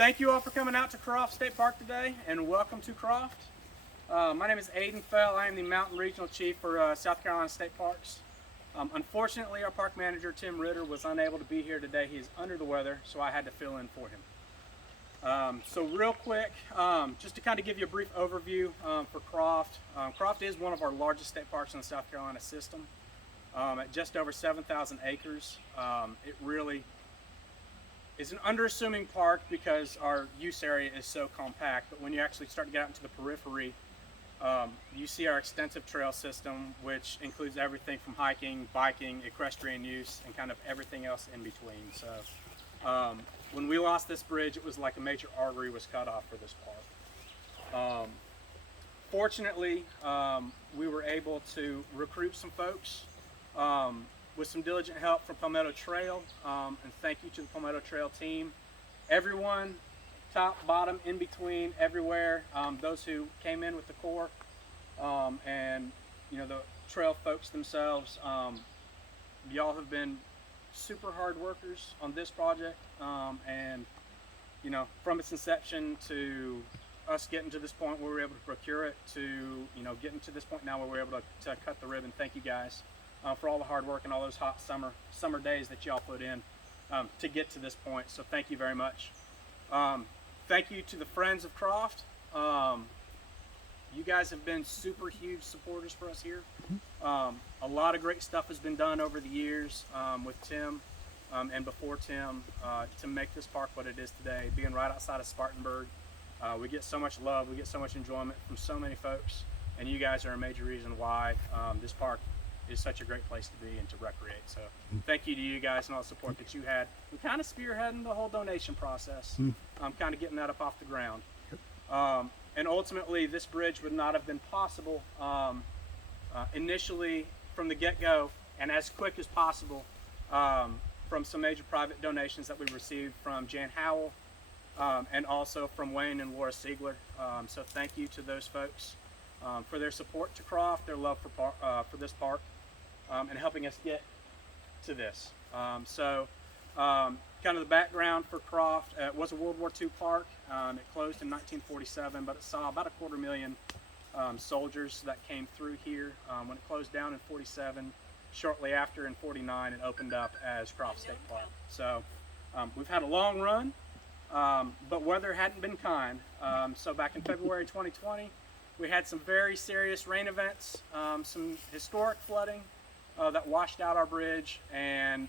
thank you all for coming out to Croft State Park today, and welcome to Croft. My name is Aiden Fell. I am the Mountain Regional Chief for South Carolina State Parks. Unfortunately, our park manager, Tim Ritter, was unable to be here today. He is under the weather, so I had to fill in for him. So real quick, just to kind of give you a brief overview for Croft. Croft is one of our largest state parks in the South Carolina system. At just over 7,000 acres. It really is an underassuming park because our use area is so compact, but when you actually start to get out into the periphery, you see our extensive trail system, which includes everything from hiking, biking, equestrian use, and kind of everything else in between. So when we lost this bridge, it was like a major artery was cut off for this park. Fortunately, we were able to recruit some folks with some diligent help from Palmetto Trail, and thank you to the Palmetto Trail team. Everyone, top, bottom, in between, everywhere, those who came in with the Corps, and the trail folks themselves, y'all have been super hard workers on this project, and from its inception to us getting to this point where we were able to procure it, to getting to this point now where we're able to cut the ribbon. Thank you guys for all the hard work and all those hot summer days that y'all put in to get to this point. So thank you very much. Thank you to the friends of Croft. You guys have been super huge supporters for us here. A lot of great stuff has been done over the years with Tim and before Tim to make this park what it is today. Being right outside of Spartanburg, we get so much love, we get so much enjoyment from so many folks, and you guys are a major reason why this park is such a great place to be and to recreate. So thank you to you guys and all the support that you had. We kind of spearheading the whole donation process, kind of getting that up off the ground. And ultimately, this bridge would not have been possible initially from the get-go and as quick as possible from some major private donations that we received from Jan Howell and also from Wayne and Laura Siegler. So thank you to those folks for their support to Croft, their love for this park, and helping us get to this. Kind of the background for Croft, it was a World War II park. It closed in 1947, but it saw about 250,000 soldiers that came through here. When it closed down in 47, shortly after in 49, it opened up as Croft State Park. So we've had a long run, but weather hadn't been kind. So back in February 2020, we had some very serious rain events, some historic flooding that washed out our bridge, and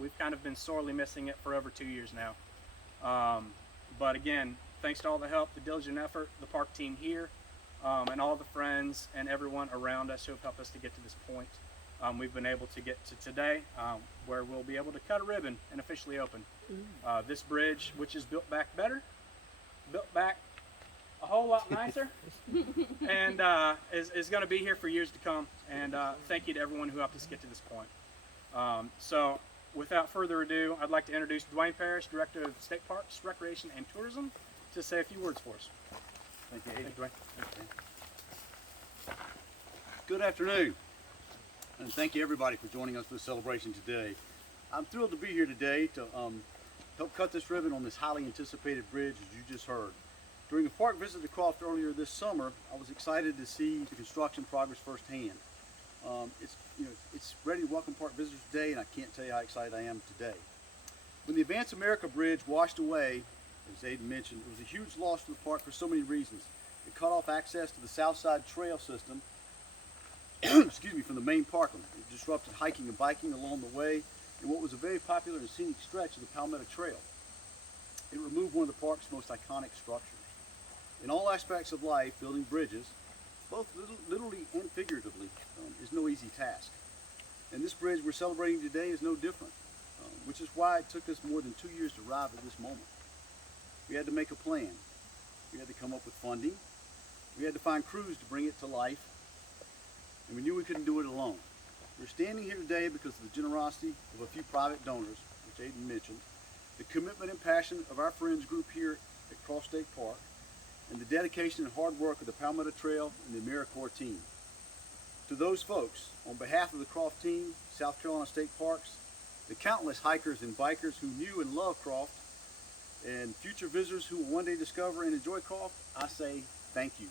we've kind of been sorely missing it for over 2 years now. But again, thanks to all the help, the diligent effort, the park team here, and all the friends and everyone around us who have helped us to get to this point, we've been able to get to today, where we'll be able to cut a ribbon and officially open. This bridge, which is built back better, built back a whole lot nicer, and is going to be here for years to come. And thank you to everyone who helped us get to this point. So without further ado, I'd like to introduce Dwayne Parrish, Director of State Parks, Recreation, and Tourism, to say a few words for us. Thank you, Thank you, Dwayne. Good afternoon, and thank you everybody for joining us for the celebration today. I'm thrilled to be here today to help cut this ribbon on this highly anticipated bridge, as you just heard. During a park visit to Croft earlier this summer, I was excited to see the construction progress firsthand. It's ready to welcome park visitors today, and I can't tell you how excited I am today. When the Advance America Bridge washed away, as Aiden mentioned, it was a huge loss to the park for so many reasons. It cut off access to the Southside Trail system, from the main parkland. It disrupted hiking and biking along the way in what was a very popular and scenic stretch of the Palmetto Trail. It removed one of the park's most iconic structures. In all aspects of life, building bridges, both literally and figuratively, is no easy task. And this bridge we're celebrating today is no different, which is why it took us more than 2 years to arrive at this moment. We had to make a plan. We had to come up with funding. We had to find crews to bring it to life. And we knew we couldn't do it alone. We're standing here today because of the generosity of a few private donors, which Aiden mentioned, the commitment and passion of our friends group here at Croft State Park, and the dedication and hard work of the Palmetto Trail and the AmeriCorps team. To those folks, on behalf of the Croft team, South Carolina State Parks, the countless hikers and bikers who knew and loved Croft, And future visitors who will one day discover and enjoy Croft, I say thank you.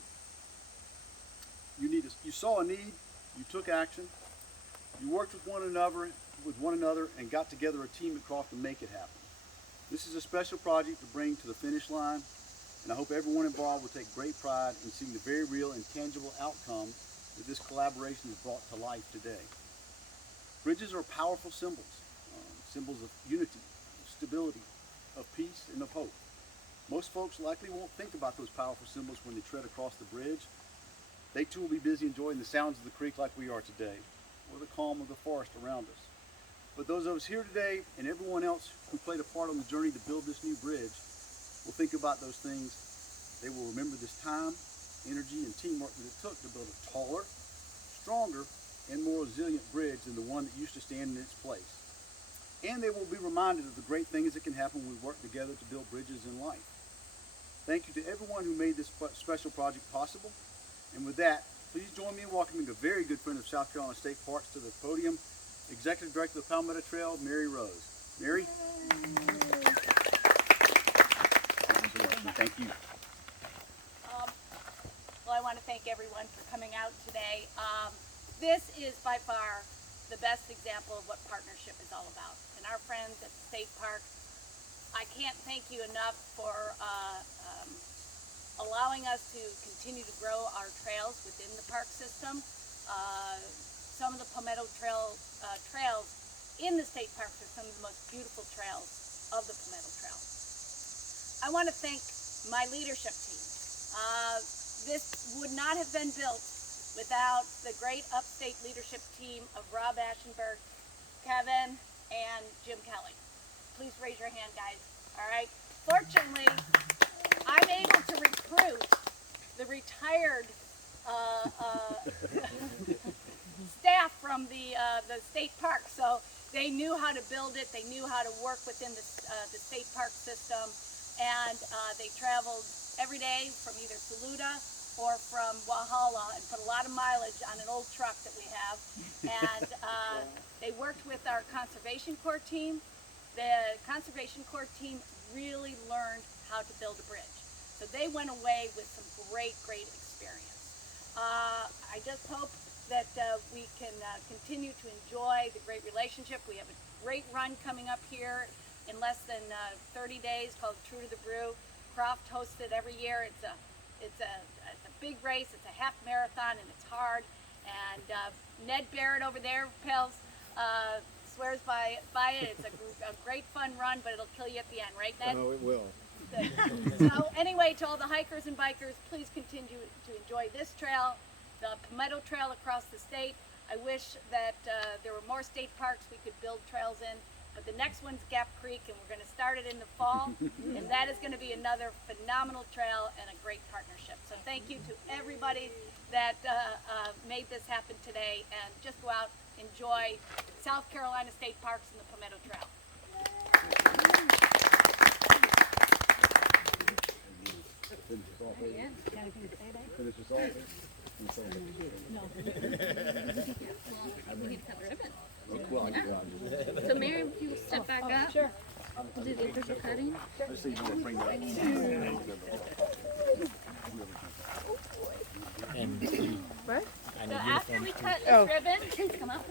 You saw a need, you took action, you worked with one another and got together a team at Croft to make it happen. This is a special project to bring to the finish line, and I hope everyone involved will take great pride in seeing the very real and tangible outcome that this collaboration has brought to life today. Bridges are powerful symbols, symbols of unity, of stability, of peace, and of hope. Most folks likely won't think about those powerful symbols when they tread across the bridge. They too will be busy enjoying the sounds of the creek like we are today, or the calm of the forest around us. But those of us here today and everyone else who played a part on the journey to build this new bridge will think about those things. They will remember this time, energy, and teamwork that it took to build a taller, stronger, and more resilient bridge than the one that used to stand in its place. And they will be reminded of the great things that can happen when we work together to build bridges in life. Thank you to everyone who made this special project possible. And with that, please join me in welcoming a very good friend of South Carolina State Parks to the podium, Executive Director of the Palmetto Trail, Mary Rose. Mary? Thank you. Well, I want to thank everyone for coming out today. This is by far the best example of what partnership is all about. And our friends at the State Park, I can't thank you enough for allowing us to continue to grow our trails within the park system. Some of the Palmetto trails in the state parks are some of the most beautiful trails of the Palmetto Trail. I want to thank my leadership team. This would not have been built without the great upstate leadership team of Rob Ashenberg, Kevin, and Jim Kelly. Please raise your hand, guys. All right. Fortunately, I'm able to recruit the retired staff from the state park, so they knew how to build it. They knew how to work within the state park system, and they traveled every day from either Saluda or from Walhalla and put a lot of mileage on an old truck that we have. And they worked with our Conservation Corps team. The Conservation Corps team really learned how to build a bridge. So they went away with some great experience. I just hope that we can continue to enjoy the great relationship. We have a great run coming up here in less than 30 days called True to the Brew. Croft hosts it every year. It's a big race. It's a half marathon and it's hard. And Ned Barrett over there, Pels, swears by it. It's a great fun run, but it'll kill you at the end, right, Ned? Oh, it will. So anyway, to all the hikers and bikers, please continue to enjoy this trail, the Palmetto Trail across the state. I wish that there were more state parks we could build trails in, but the next one's Gap Creek, and we're going to start it in the fall, and that is going to be another phenomenal trail and a great partnership. So thank you to everybody that made this happen today, and just go out, enjoy South Carolina State Parks and the Palmetto Trail. Finish this off. So Mary, if you step back up, Sure. we'll do the official cutting. Let's see, you want to bring that So after we cut this ribbon, please come up.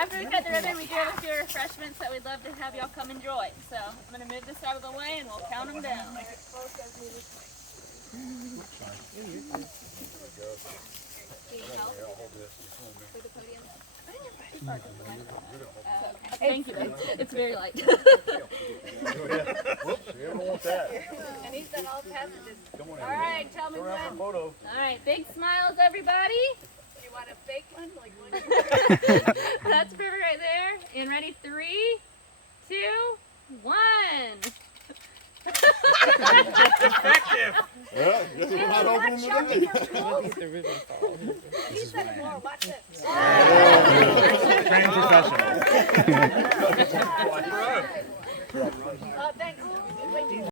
After we cut the ribbon, we do have a few refreshments that we'd love to have y'all come enjoy. So I'm going to move this out of the way and we'll count them down. Thank you. It's very light. And he's done all passages. All right, tell me when. All right, big smiles, everybody. You want a fake one? Like one? That's perfect right there. And ready, 3, 2, 1. Effective. Well, guess we're not opening today. He said more. Watch this. Trained professional. Thanks.